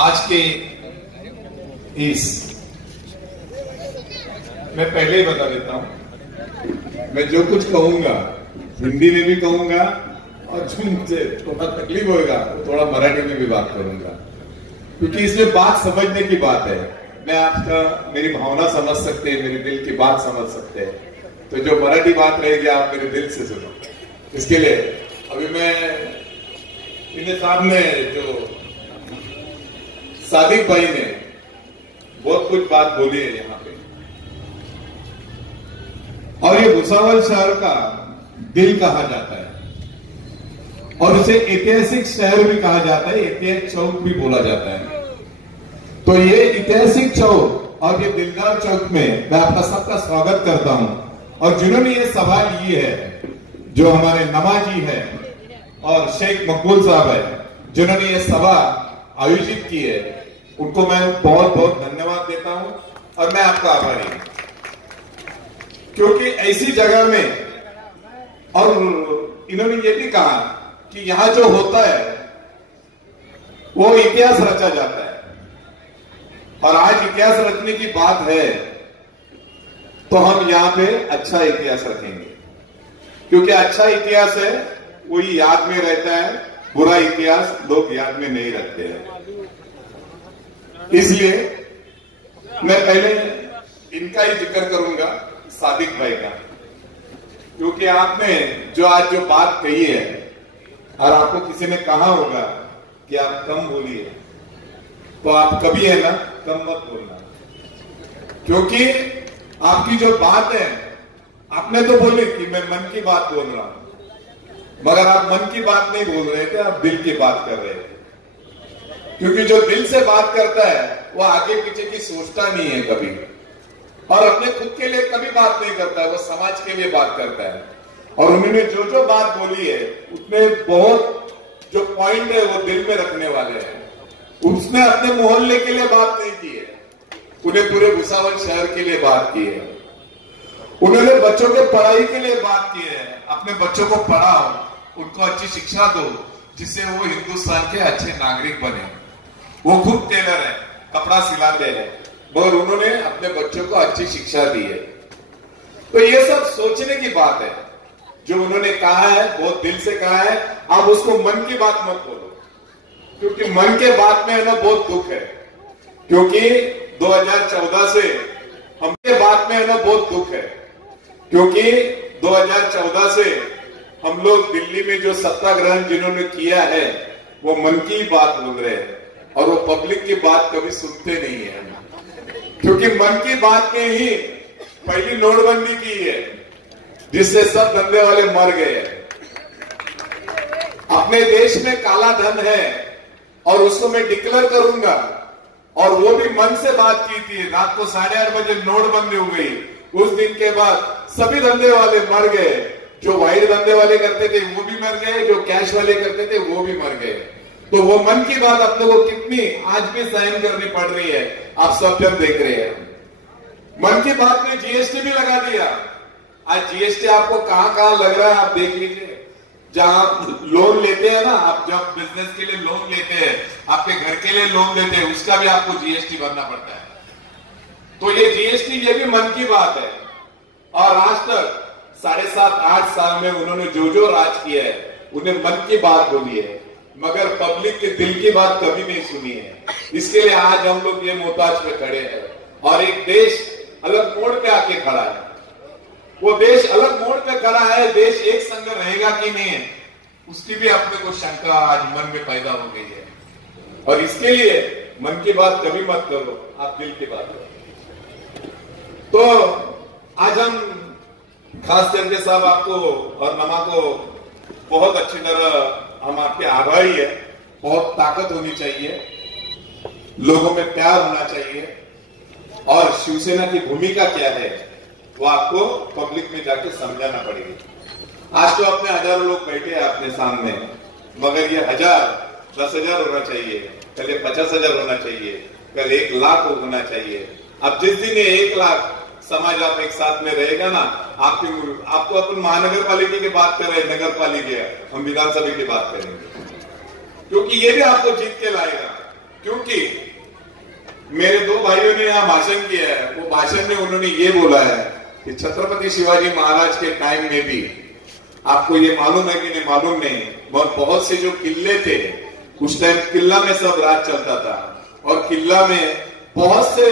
आज के इस मैं पहले ही बता देता हूं, मैं जो कुछ कहूंगा हिंदी में भी कहूंगा और जो मुझे थोड़ा तकलीफ होगा तो थोड़ा मराठी में भी बात करूंगा, क्योंकि इसमें बात समझने की बात है। मैं आपका मेरी भावना समझ सकते हैं, मेरे दिल की बात समझ सकते हैं, तो जो मराठी बात रहेगी आप मेरे दिल से सुनो। इसके लिए अभी मैं इनके सामने जो सादिक भाई ने बहुत कुछ बात बोली है यहाँ पे, और ये भुसावल शहर का दिल कहा जाता है और इसे ऐतिहासिक शहर भी कहा जाता है, ऐतिहासिक चौक भी बोला जाता है। तो ये ऐतिहासिक चौक और ये दिलदार चौक में मैं आपका सबका स्वागत करता हूं। और जिन्होंने ये सभा ली है, जो हमारे नमाजी है और शेख मकबूल साहब है, जिन्होंने ये सभा आयोजित की है, उनको मैं बहुत बहुत धन्यवाद देता हूं और मैं आपका आभारी हूं, क्योंकि ऐसी जगह में, और इन्होंने ये भी कहा कि यहां जो होता है वो इतिहास रचा जाता है, और आज इतिहास रचने की बात है तो हम यहां पे अच्छा इतिहास रखेंगे, क्योंकि अच्छा इतिहास है वही याद में रहता है, बुरा इतिहास लोग याद में नहीं रखते हैं। इसलिए मैं पहले इनका ही जिक्र करूंगा, सादिक भाई का, क्योंकि आपने जो आज जो बात कही है और आपको किसी ने कहा होगा कि आप कम बोलिए, तो आप कभी है ना कम मत बोलना, क्योंकि आपकी जो बात है, आपने तो बोली कि मैं मन की बात बोल रहा हूं, मगर आप मन की बात नहीं बोल रहे थे, आप दिल की बात कर रहे थे। क्योंकि जो दिल से बात करता है वो आगे पीछे की सोचता नहीं है कभी, और अपने खुद के लिए कभी बात नहीं करता है, वो समाज के लिए बात करता है। और उन्होंने जो जो बात बोली है उसमें बहुत जो पॉइंट है वो दिल में रखने वाले हैं। उसने अपने मोहल्ले के लिए बात नहीं की है, उन्हें पूरे भुसावल शहर के लिए बात की है। उन्होंने बच्चों के पढ़ाई के लिए बात की है, अपने बच्चों को पढ़ाओ, उनको अच्छी शिक्षा दो, जिससे वो हिंदुस्तान के अच्छे नागरिक बने। वो खुद टेलर है, कपड़ा सिलाते हैं, मगर उन्होंने अपने बच्चों को अच्छी शिक्षा दी है। तो ये सब सोचने की बात है, जो उन्होंने कहा है बहुत दिल से कहा है। आप उसको मन की बात मत बोलो, क्योंकि मन के बात में है ना बहुत दुख है, क्योंकि 2014 से हमके बात में है ना बहुत दुख है, क्योंकि 2014 से हम लोग दिल्ली में जो सत्याग्रहण जिन्होंने किया है वो मन की बात बोल रहे हैं, और वो पब्लिक की बात कभी सुनते नहीं है, क्योंकि मन की बात में ही पहली नोटबंदी की है, जिससे सब धंधे वाले मर गए हैं। अपने देश में काला धन है और उसको मैं डिक्लेयर करूंगा, और वो भी मन से बात की थी। रात को 8:30 बजे नोटबंदी हो गई, उस दिन के बाद सभी धंधे वाले मर गए। जो वाइट धंधे वाले करते थे वो भी मर गए, जो कैश वाले करते थे वो भी मर गए। तो वो मन की बात अपने को कितनी आज भी सहन करनी पड़ रही है, आप सब जन देख रहे हैं। मन की बात में जीएसटी भी लगा दिया। आज जीएसटी आपको कहां कहां लग रहा है आप देख लीजिए। जहां लोन लेते हैं ना, आप जब बिजनेस के लिए लोन लेते हैं, आपके घर के लिए लोन लेते हैं, उसका भी आपको जीएसटी भरना पड़ता है। तो ये जीएसटी ये भी मन की बात है। और आज तक 7.5-8 साल में उन्होंने जो जो राज किया है, उन्हें मन की बात बोली है, मगर पब्लिक के दिल की बात कभी नहीं सुनी है। इसके लिए आज हम लोग ये मोहताज पे खड़े हैं, और एक देश अलग मोड़ पे आके खड़ा है। वो देश अलग मोड़ पे खड़ा है, देश एक संग रहेगा कि नहीं है, उसकी भी अपने को शंका आज मन में पैदा हो गई है। और इसके लिए मन की बात कभी मत करो, आप दिल की बात करो। तो आज हम खास करके साहब आपको और नमा को बहुत अच्छी तरह हम आपके आभारी है। बहुत ताकत होनी चाहिए, लोगों में प्यार होना चाहिए, और शिवसेना की भूमिका क्या है वो आपको पब्लिक में जाके समझाना पड़ेगी। आज तो अपने हजारों लोग बैठे हैं अपने सामने, मगर ये 1000, 10,000 होना चाहिए, कल 50,000 होना चाहिए, कल 1 लाख होना चाहिए। अब जिस दिन ये 1 लाख समाज आप एक साथ में रहेगा ना, आपको अपन महानगर पालिका की बात कर रहे हैं, नगर पालिका, हम विधानसभा की बात करेंगे, क्योंकि ये भी आपको जीत के लाएगा। क्योंकि मेरे दो भाइयों ने यहां भाषण किया है, वो भाषण में उन्होंने ये बोला है कि छत्रपति शिवाजी महाराज के टाइम में भी, आपको ये मालूम है कि नहीं मालूम नहीं, बहुत से जो किले थे उस टाइम किला में सब राज चलता था, और किला में बहुत से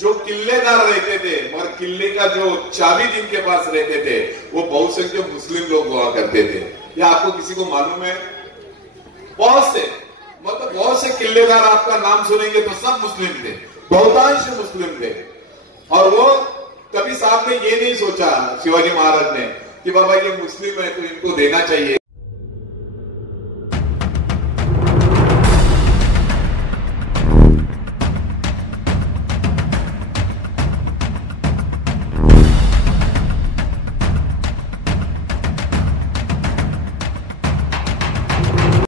जो किलेदार रहते थे और किले का जो चाबी जिनके पास रहते थे वो बहुसंख्यक मुस्लिम लोग हुआ करते थे। या आपको किसी को मालूम है? बहुत से, मतलब बहुत से किलेदार आपका नाम सुनेंगे तो सब मुस्लिम थे, बहुतांश मुस्लिम थे। और वो कभी साहब ने ये नहीं सोचा, शिवाजी महाराज ने, कि बाबा ये मुस्लिम है तो इनको देना चाहिए।